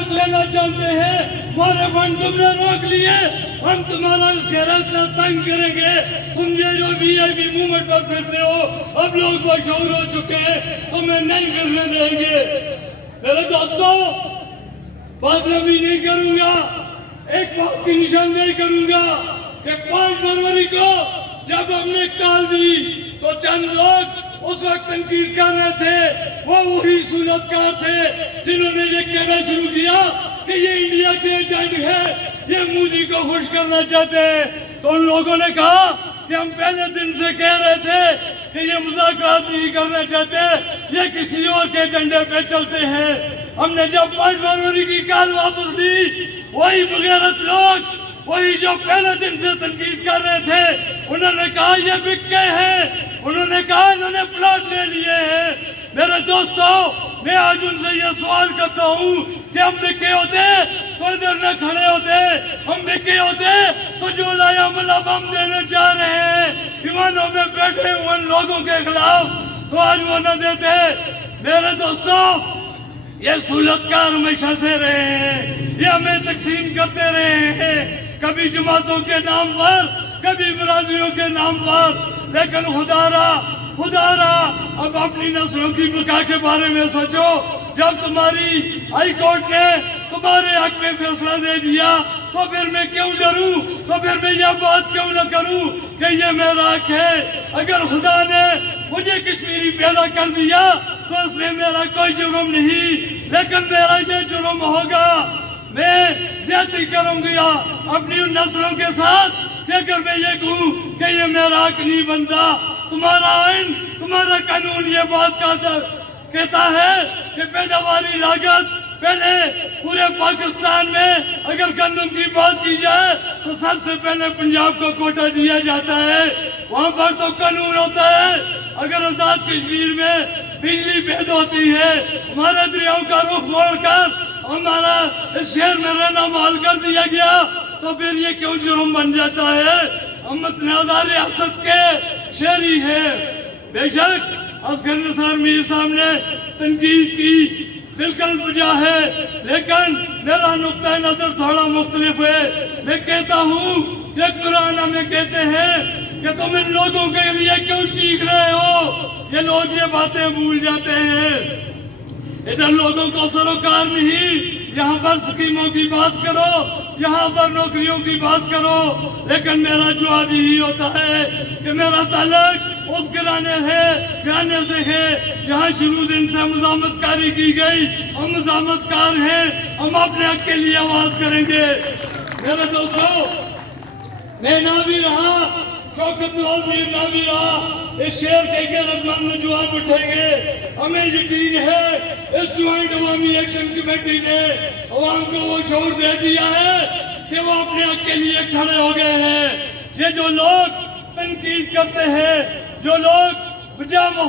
حق لینا چاہتے ہیں، ہمارے فنڈ تم نے روک لیے، ہم تمہارا خیرات نہ تنگ کریں گے، تم یہ جو بھی آئی پی موومنٹ پر پھرتے ہو، اب لوگ مشہور ہو چکے ہیں، تمہیں نہیں کرنے دیں گے۔ میرے دوستو، بات لمبی نہیں کروں گا، ایک بات کی نشاندہی کروں گا کہ 5 فروری کو جب ہم نے کال دی تو چند لوگ اس وقت تنقید کر رہے تھے، وہ وہی سنتکار تھے جنہوں نے یہ کہنا شروع کیا کہ یہ انڈیا کے ایجنٹ ہے، یہ مودی کو خوش کرنا چاہتے ہیں۔ تو ان لوگوں نے کہا کہ ہم پہلے دن سے کہہ رہے تھے کہ یہ مذاکرات نہیں کرنا چاہتے، یہ کسی اور کے ایجنڈے پہ چلتے ہیں۔ ہم نے جب 5 فروری کی کال واپس لی، وہی بغیرت لوگ، وہی جو پہلے دن سے تنقید کر رہے تھے، انہوں نے کہا یہ بکے ہیں، انہوں نے کہا انہوں نے پلاٹ لے لیے ہیں۔ میرے دوستو، میں آج ان سے یہ سوال کرتا ہوں کہ ہم بکے ہوتے تو ادھر نہ کھڑے ہوتے، ہم بکے ہوتے تو جو لایا ملا بم دینے چاہ رہے ہیں ایوانوں میں بیٹھے ہوئے ان لوگوں کے خلاف، تو آج وہ نہ دیتے۔ میرے دوستو، یہ سہولتکار ہمیشہ سے رہے ہیں، یہ ہمیں تقسیم کرتے رہے ہیں، کبھی جماعتوں کے نام پر، کبھی برادریوں کے نام پر، لیکن خدا را اب اپنی نسلوں کی بقا کے بارے میں سوچو۔ جب تمہاری ہائی کورٹ نے تمہارے حق میں فیصلہ دے دیا تو پھر میں کیوں ڈروں، تو پھر میں یہ بات کیوں نہ کروں کہ یہ میرا حق ہے۔ اگر خدا نے مجھے کشمیری پیدا کر دیا تو اس میں میرا کوئی جرم نہیں، لیکن میرا یہ جرم ہوگا، میں زیادتی کروں گا اپنی ان نسلوں کے ساتھ کہ اگر میں یہ کہوں کہ یہ میرا حق نہیں بنتا۔ تمہارا آئین، تمہارا قانون یہ بات کہتا ہے کہ پیداواری لاگت پہلے پورے پاکستان میں اگر گندم کی بات کی جائے تو سب سے پہلے پنجاب کو کوٹا دیا جاتا ہے، وہاں پر تو قانون ہوتا ہے۔ اگر آزاد کشمیر میں بجلی بند ہوتی ہے، ہمارے دریاؤں کا رخ موڑ کر ہمارا اس شہر میں رہنا محال کر دیا گیا، تو پھر یہ کیوں جرم بن جاتا ہے؟ ہم متنازع ریاست کے شہری ہیں۔ بے شک اصغر نثار میر صاحب نے تنقید کی، بالکل بجا ہے، لیکن میرا نقطہ نظر تھوڑا مختلف ہے۔ میں کہتا ہوں کہ قرآن ہمیں کہتے ہیں کہ تم ان لوگوں کے لیے کیوں چیخ رہے ہو؟ یہ لوگ یہ باتیں بھول جاتے ہیں۔ ادھر لوگوں کو سروکار نہیں، یہاں پر سکیموں کی بات کرو، یہاں پر نوکریوں کی بات کرو، لیکن میرا جواب یہی ہوتا ہے کہ میرا تعلق اس گھرانے سے ہے جہاں شروع دن سے مزاحمت کاری کی گئی۔ ہم مزاحمت کار ہیں، ہم اپنے حق کے لیے آواز کریں گے۔ میرے دوستو، میں نہ بھی رہا، شوکت نواز میر نہ بھی رہا، اس شہر کے غیرت مند نوجوان اٹھیں گے۔ ہمیں یقین ہے اس جوائنٹ عوامی ایکشن کمیٹی نے عوام کو وہ شعور دے دیا ہے کہ وہ اپنے حق کے لیے کھڑے ہو گئے ہیں۔ یہ جو لوگ تنقید کرتے ہیں، جو لوگ بجا